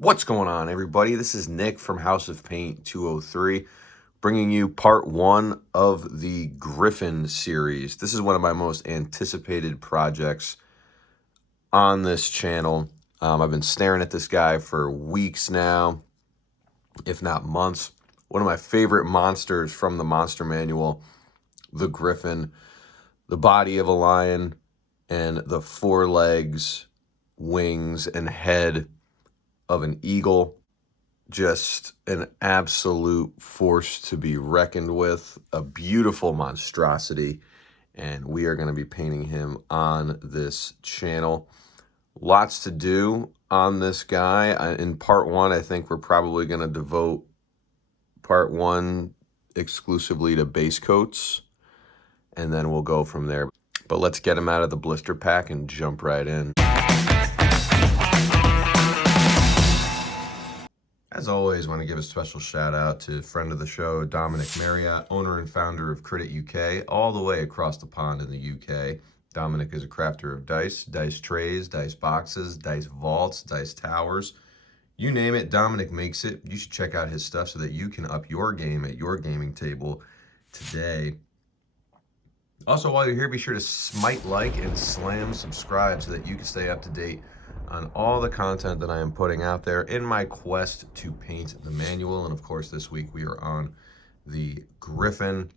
What's going on, everybody? This is Nick from House of Paint 203, bringing you part one of the Griffon series. This is one of my most anticipated projects on this channel. I've been staring at this guy for weeks now, if not months. One of my favorite monsters from the Monster Manual, the Griffon, the body of a lion and the forelegs, wings, and head of an eagle. Just an absolute force to be reckoned with, a beautiful monstrosity, and we are going to be painting him on this channel. Lots to do on this guy. In part one, I think we're probably going to devote part one exclusively to base coats, and then we'll go from there. But let's get him out of the blister pack and jump right in. As always, I want to give a special shout out to friend of the show, Dominic Marriott, owner and founder of Credit UK, all the way across the pond in the UK. Dominic is a crafter of dice, dice trays, dice boxes, dice vaults, dice towers. You name it, Dominic makes it. You should check out his stuff so that you can up your game at your gaming table today. Also, while you're here, be sure to smite like and slam subscribe so that you can stay up to date on all the content that I am putting out there in my quest to paint the manual. And of course, this week we are on the Griffon.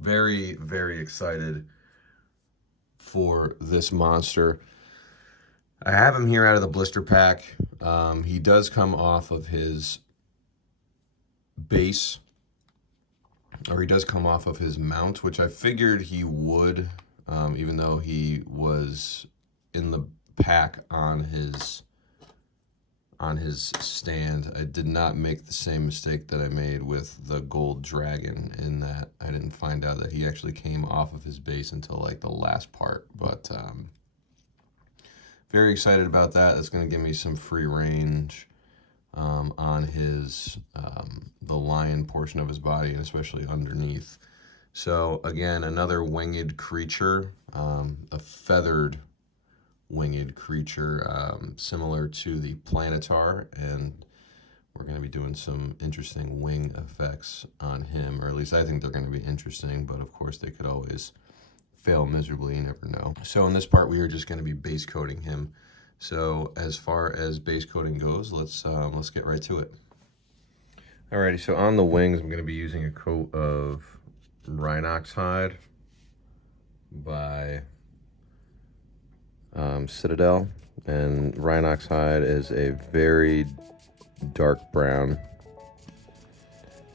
Very, very excited for this monster. I have him here out of the blister pack. He does come off of his base, or he does come off of his mount, which I figured he would, even though he was in the pack on his stand. I did not make the same mistake that I made with the gold dragon, in that I didn't find out that he actually came off of his base until like the last part. But very excited about that. That's going to give me some free range on his the lion portion of his body, and especially underneath. So again, another winged creature, a feathered winged creature, similar to the Planetar, and we're going to be doing some interesting wing effects on him, or at least I think they're going to be interesting, but of course they could always fail miserably, you never know. So in this part we are just going to be base coating him. So as far as base coating goes, let's get right to it. Alrighty, so on the wings I'm going to be using a coat of Rhinox hide by Citadel, and Rhinox hide is a very dark brown,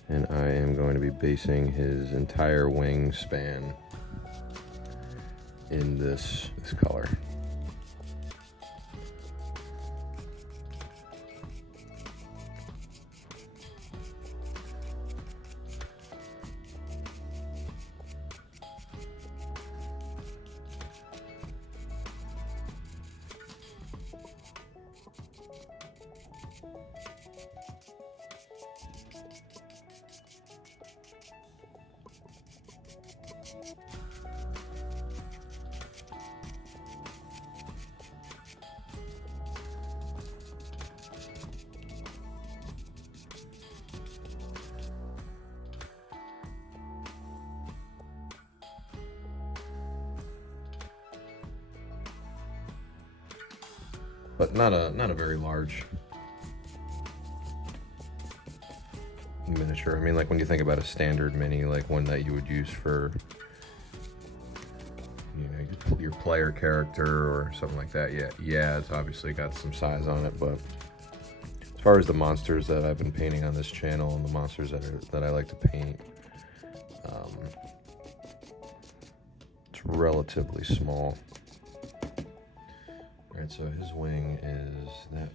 and I am going to be basing his entire wing span in this color. But not a very large miniature. I mean, like when you think about a standard mini, like one that you would use for, you know, your player character or something like that. Yeah, it's obviously got some size on it, but as far as the monsters that I've been painting on this channel and the monsters that I like to paint, it's relatively small. Alright, so his wing is, that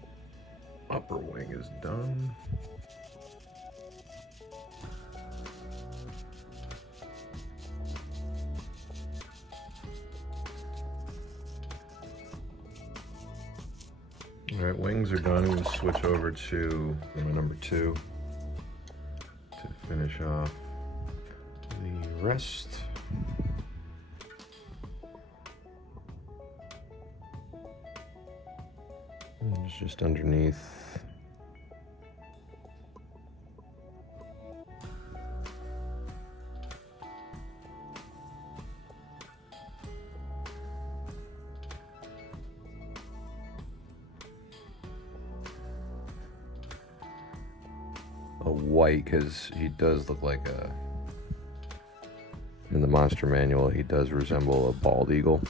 upper wing is done. Alright, wings are done. We'll switch over to my number 2 to finish off the rest. And it's just underneath. A white, because he does look like a, in the monster manual, he does resemble a bald eagle.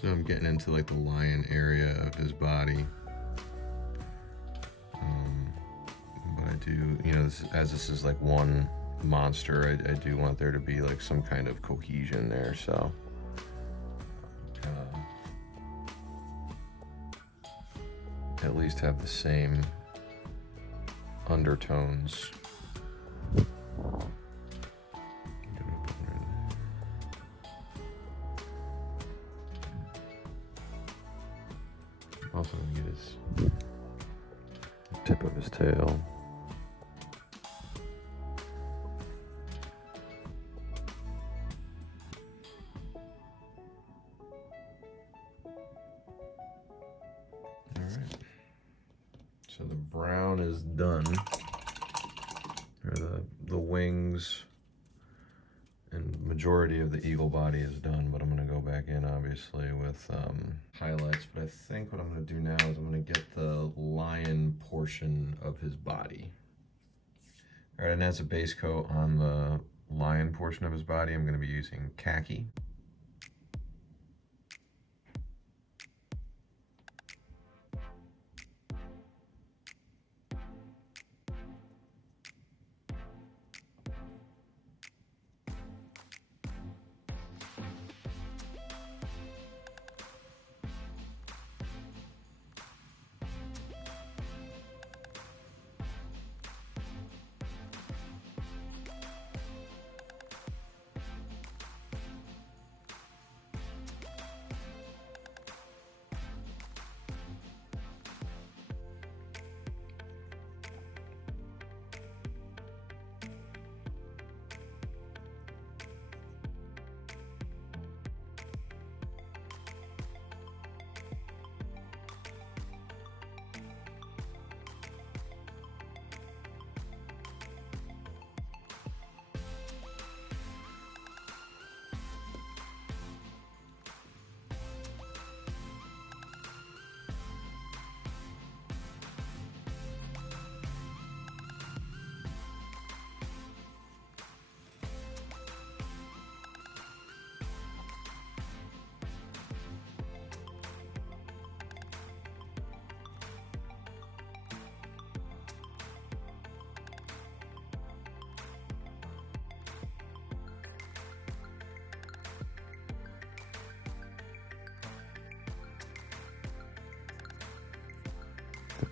So I'm getting into like the lion area of his body. But I do, you know, as this is like one monster, I do want there to be like some kind of cohesion there, so. At least have the same undertones. Also gonna get his tip of his tail. Alright. So the brown is done. Or the wings and majority of the eagle body is done, but I'm going to go back in obviously with highlights. But I think what I'm going to do now is I'm going to get the lion portion of his body. All right, and as a base coat on the lion portion of his body, I'm going to be using khaki.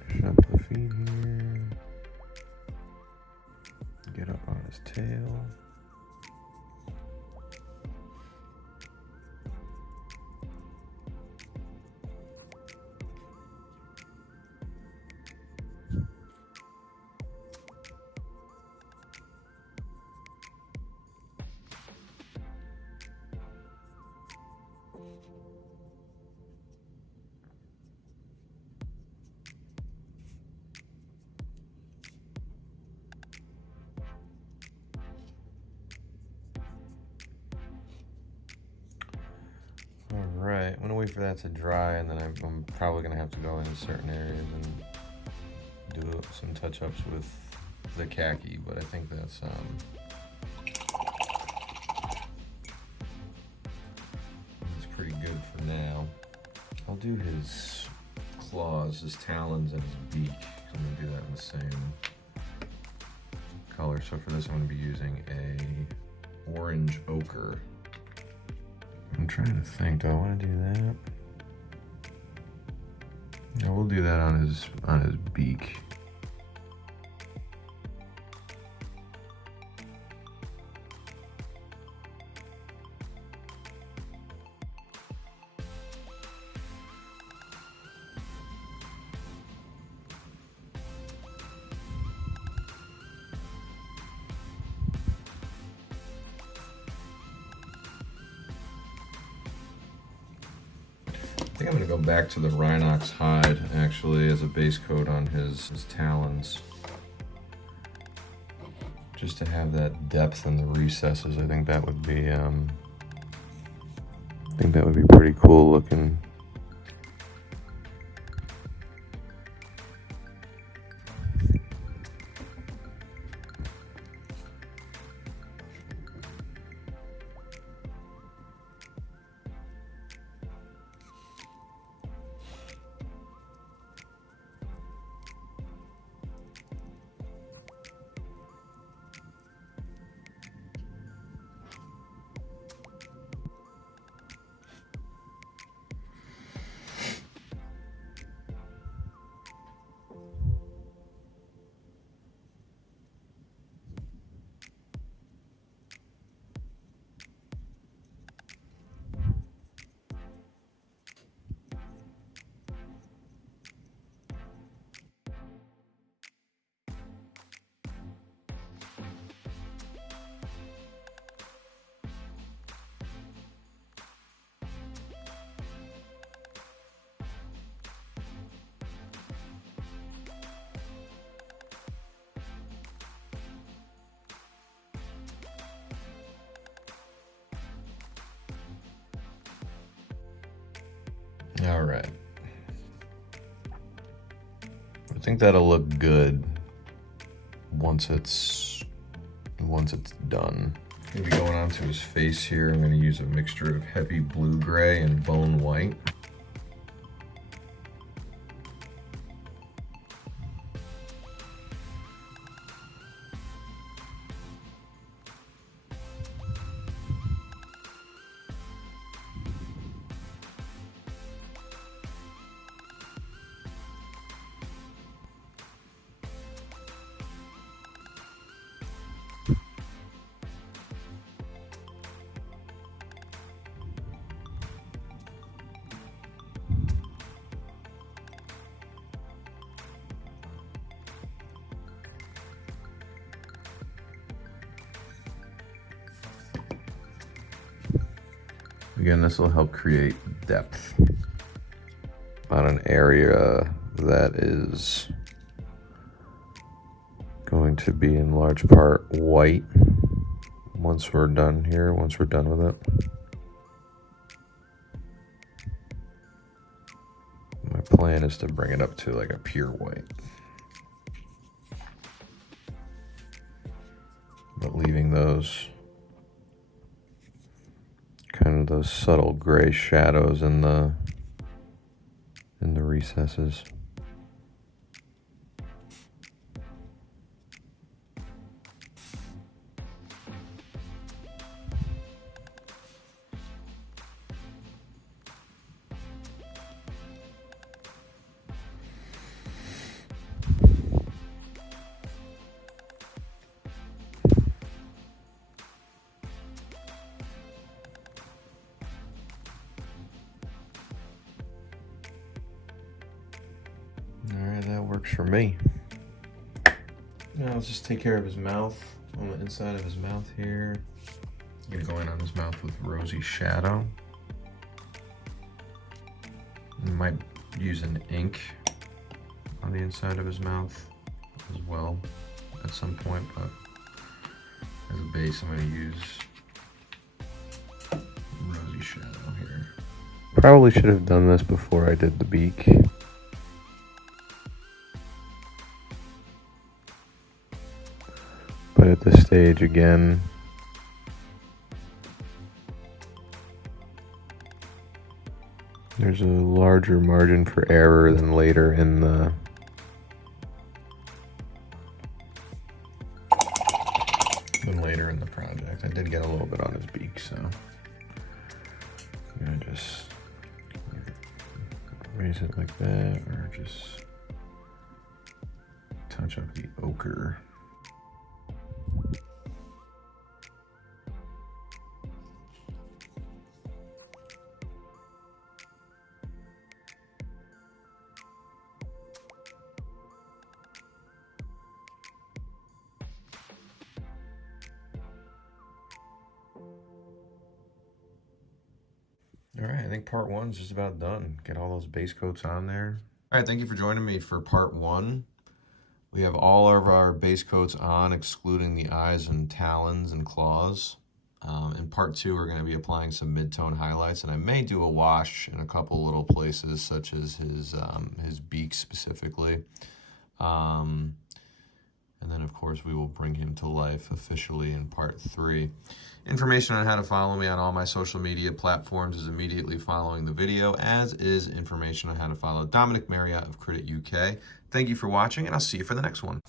Finish up the feet here. Get up on his tail. Alright, I'm gonna wait for that to dry, and then I'm probably gonna have to go into certain areas and do some touch-ups with the khaki, but I think that's pretty good for now. I'll do his claws, his talons, and his beak. I'm gonna do that in the same color. So for this, I'm gonna be using a orange ochre. I'm trying to think, do I want to do that? Yeah, we'll do that on his beak. I think I'm gonna go back to the Rhinox hide actually as a base coat on his talons. Just to have that depth in the recesses. I think that would be pretty cool looking. All right. I think that'll look good once it's done. I'm gonna be going onto his face here. I'm gonna use a mixture of heavy blue gray and bone white. Again, this will help create depth on an area that is going to be in large part white once we're done here, once we're done with it. My plan is to bring it up to like a pure white, but leaving those kind of those subtle gray shadows in the recesses. That works for me. Now let's just take care of his mouth, on the inside of his mouth here. I'm gonna go in on his mouth with rosy shadow. I might use an ink on the inside of his mouth as well at some point, but as a base I'm gonna use rosy shadow here. Probably should have done this before I did the beak. But at this stage, again, there's a larger margin for error than later in the project. I did get a little bit on his beak, so raise it like that, or just touch up the ochre. All right, I think part one's just about done. Get all those base coats on there. All right, thank you for joining me for part one. We have all of our base coats on, excluding the eyes and talons and claws. In part two, we're going to be applying some mid-tone highlights, and I may do a wash in a couple little places, such as his beak specifically. And then, of course, we will bring him to life officially in part three. Information on how to follow me on all my social media platforms is immediately following the video, as is information on how to follow Dominic Marriott of Credit UK. Thank you for watching, and I'll see you for the next one.